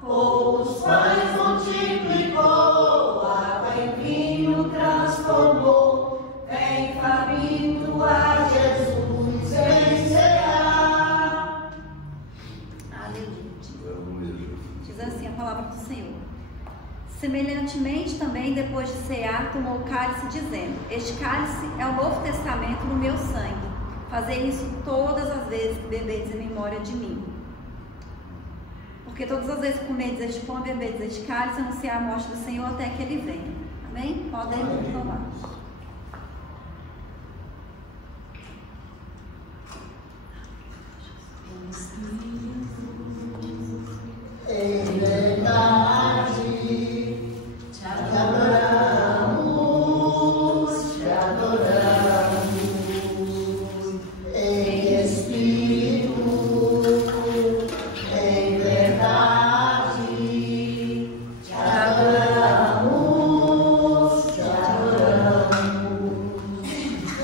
poucos pães multiplicou, água em vinho transformou, vem faminto a Jesus vencerá. Aleluia. Diz assim a palavra do Senhor. Semelhantemente também, depois de cear, tomou o cálice, dizendo: este cálice é o novo testamento no meu sangue. Fazei isso todas as vezes que bebedes em memória de mim. Porque todas as vezes que comerdes este pão e bebedes este cálice, anunciar a morte do Senhor até que ele venha. Amém? Podem tomar. Em verdade, te adoramos, em espírito, em verdade, te adoramos,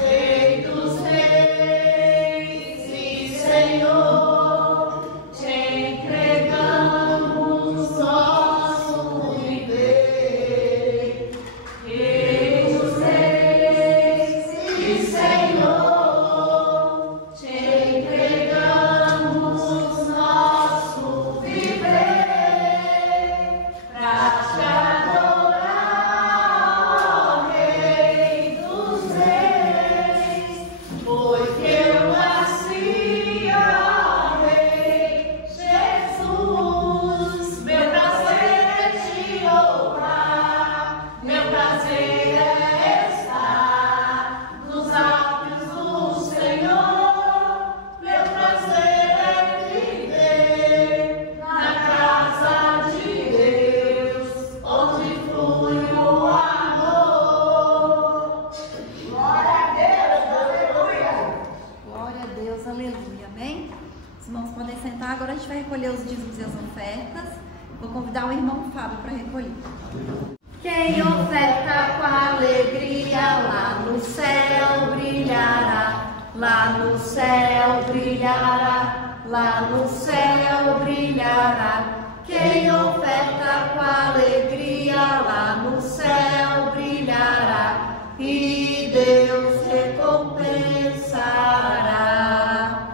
Rei dos reis e Senhor, te entregamos nosso viver. Rei dos reis e Senhor, te entregamos nosso viver, pra te adorar, ó Rei dos reis, pois que eu nasci, ó Rei Jesus. Meu prazer é te louvar, meu prazer é estar nos átrios do Senhor, meu prazer é viver na casa de Deus, onde flui o amor. Glória a Deus, aleluia. Glória a Deus, aleluia. Amém? Os irmãos podem sentar. Agora a gente vai recolher os dízimos e as ofertas. Vou convidar o irmão Fábio para recolher. Quem oferta com alegria lá no céu brilhará, lá no céu brilhará, lá no céu brilhará. Quem oferta com alegria lá no céu brilhará, e Deus recompensará.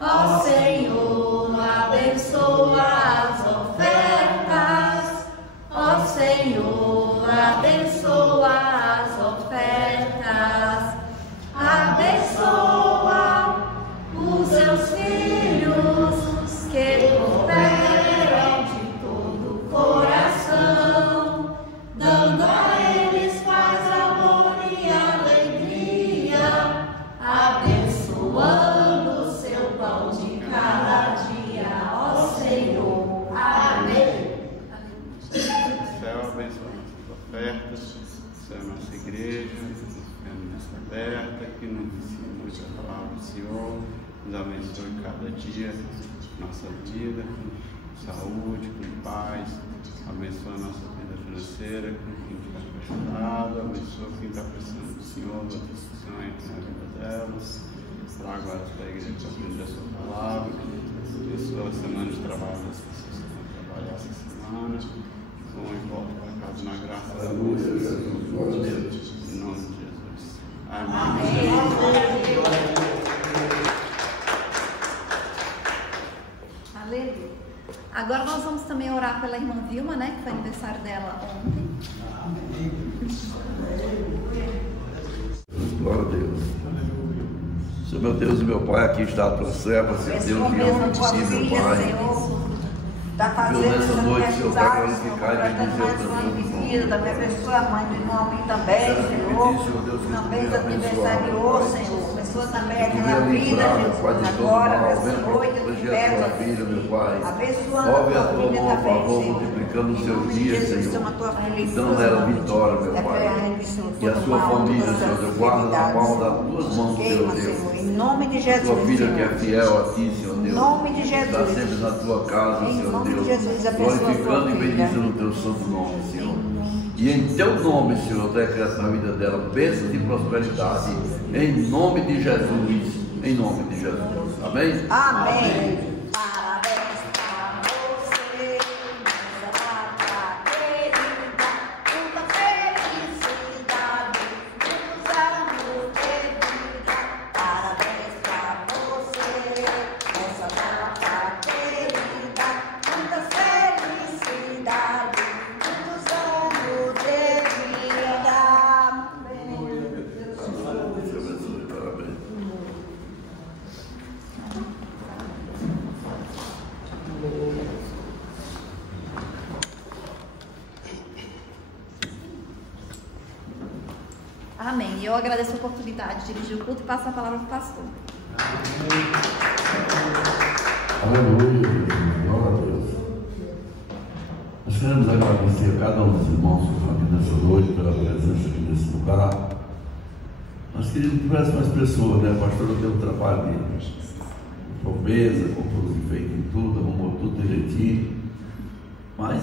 Ó Senhor, abençoa as ofertas. Ó Senhor, abençoa as ofertas. Abençoa os seus filhos que cooperam de todo o coração, dando a eles paz, amor e alegria, abençoando o seu pão de cada dia, ó Senhor. Amém. Céu abençoa nossas ofertas, céu nossa igreja, nessa aberta, que nos ensina muito a palavra do Senhor, nos abençoe cada dia, nossa vida, com saúde, com paz, abençoa a nossa vida financeira, com quem estiver apaixonado, abençoa quem está precisando do Senhor, das decisões na vida delas, traga para a igreja para aprender a sua palavra, abençoa a semana de trabalho das pessoas que vão trabalhar essa semana, vão e voltam para casa na graça da luz, em nome de Jesus. Amém. Aleluia. Agora nós vamos também orar pela irmã Vilma, né? Que foi aniversário dela ontem. Glória a Deus. Senhor, meu Deus e meu Pai, aqui está a tua serva, Senhor Deus, de honra de ti, meu Pai. Está fazendo nessa noite, Senhor, para aniversário, glorificar e bendizer o teu mais nome. de vida, também abençoa a mãe do irmão Almin também, Senhor. Também do aniversariou, Senhor. Abençoa também aquela vida, Jesus, agora, nessa noite, eu te peço, filha, meu Pai. abençoando a Move a tua tua filha mão a também, favor, Senhor. multiplicando os seus Em nome de dias, Jesus, Senhor. chama a tua filha e Dando ela vitória, meu Pai. E a sua família, Senhor, eu guardo na palma das tuas mãos, Senhor Deus. Em nome de Jesus, Tua filha que é Senhor. fiel a ti, Senhor Deus. Em nome de Jesus. Está sempre na tua casa, Em Senhor nome de Deus. Jesus, abençoa a tua Glorificando e filha. bendizendo o teu santo nome, Senhor. E em teu nome, Senhor, decreto na vida dela bênçãos e prosperidade. Em nome de Jesus. Em nome de Jesus. Amém? Amém. Amém. E eu agradeço a oportunidade de dirigir o culto e passar a palavra para o pastor. Aleluia, glória a Deus. Nós queremos agradecer a cada um dos irmãos que estão aqui nessa noite pela presença aqui nesse lugar. Nós queríamos que tivesse mais pessoas, né? A pastora deu um trabalho de pobreza, comprou os enfeites em tudo, arrumou tudo direitinho. Mas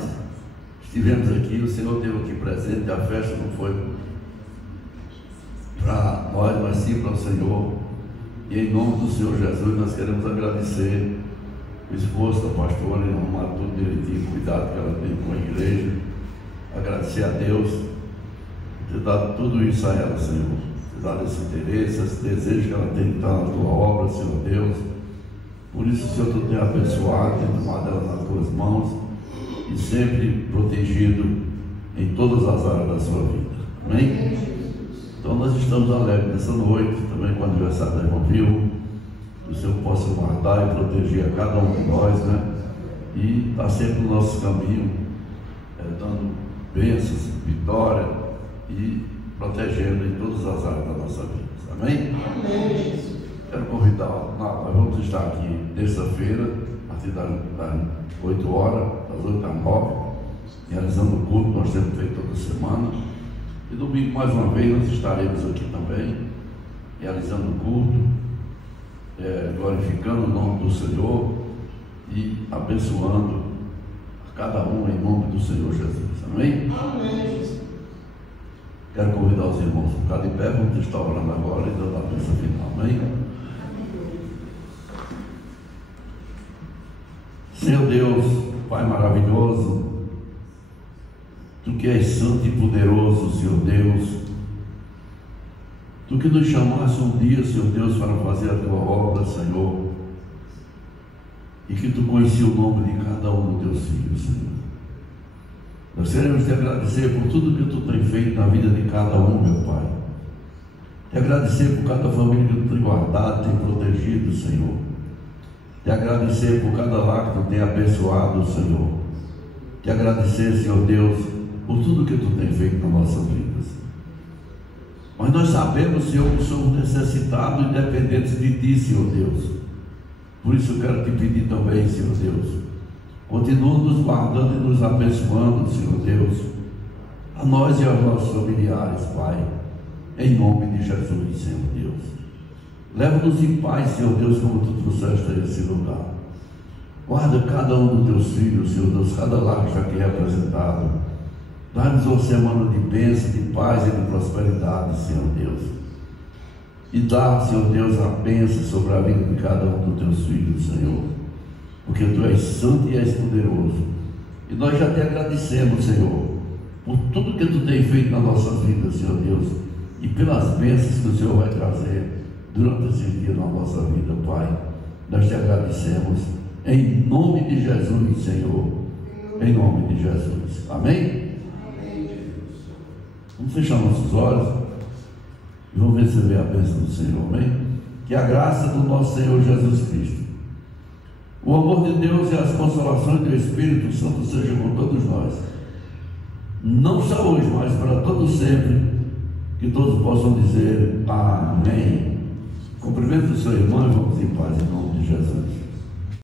estivemos aqui, o Senhor deu aqui presente, a festa não foi para nós, mas sim para o Senhor. E em nome do Senhor Jesus nós queremos agradecer o esforço da pastora em arrumar tudo direitinho, o cuidado que ela tem com a igreja. Agradecer a Deus por ter dado tudo isso a ela, Senhor. Ter dado esse interesse, esse desejo que ela tem de estar na tua obra, Senhor Deus. Por isso, Senhor, tu tem abençoado, tem tomado ela nas tuas mãos e sempre protegido em todas as áreas da sua vida. Amém? Então nós estamos alegres nessa noite, também com o aniversário da irmã Vilma, que o Senhor possa guardar e proteger a cada um de nós, né? E estar sempre no nosso caminho, dando bênçãos, vitória e protegendo em todas as áreas da nossa vida. Amém? Amém. Quero convidar, nós vamos estar aqui terça-feira, a partir das 8 horas, das 8 às 9, realizando o culto, nós temos feito toda semana. E domingo, mais uma vez, nós estaremos aqui também, realizando o culto, glorificando o nome do Senhor e abençoando a cada um em nome do Senhor Jesus. Amém? Amém. Quero convidar os irmãos a ficar de pé, vamos estar orando agora e dando a bênção final. Amém? Senhor Deus, Pai maravilhoso, Tu que és santo e poderoso, Senhor Deus, Tu que nos chamaste um dia, Senhor Deus, para fazer a Tua obra, Senhor, e que Tu conhecia o nome de cada um dos Teus filhos, Senhor. Nós queremos Te agradecer por tudo que Tu tem feito na vida de cada um, meu Pai. Te agradecer por cada família que Tu tem guardado, tem protegido, Senhor. Te agradecer por cada lar que Tu tem abençoado, Senhor. Te agradecer, Senhor Deus, por tudo que Tu tem feito na nossa vida. Mas nós sabemos, Senhor, que somos necessitados e dependentes de Ti, Senhor Deus. Por isso eu quero Te pedir também, Senhor Deus, continua nos guardando e nos abençoando, Senhor Deus, a nós e aos nossos familiares, Pai, em nome de Jesus, Senhor Deus. Leva-nos em paz, Senhor Deus, como Tu trouxeste a esse lugar. Guarda cada um dos Teus filhos, Senhor Deus, cada lar que está aqui representado. Dá-nos uma semana de bênção, de paz e de prosperidade, Senhor Deus. E dá, Senhor Deus, a bênção sobre a vida de cada um dos Teus filhos, Senhor. Porque Tu és santo e és poderoso. E nós já Te agradecemos, Senhor, por tudo que Tu tem feito na nossa vida, Senhor Deus. E pelas bênçãos que o Senhor vai trazer durante esse dia na nossa vida, Pai. Nós Te agradecemos. Em nome de Jesus, Senhor. Em nome de Jesus. Amém? Vamos fechar nossos olhos e vamos receber a bênção do Senhor, amém? Que a graça do nosso Senhor Jesus Cristo, o amor de Deus e as consolações do Espírito Santo sejam com todos nós, não só hoje, mas para todos sempre, que todos possam dizer amém. Cumprimento o seu irmão e vamos em paz em nome de Jesus.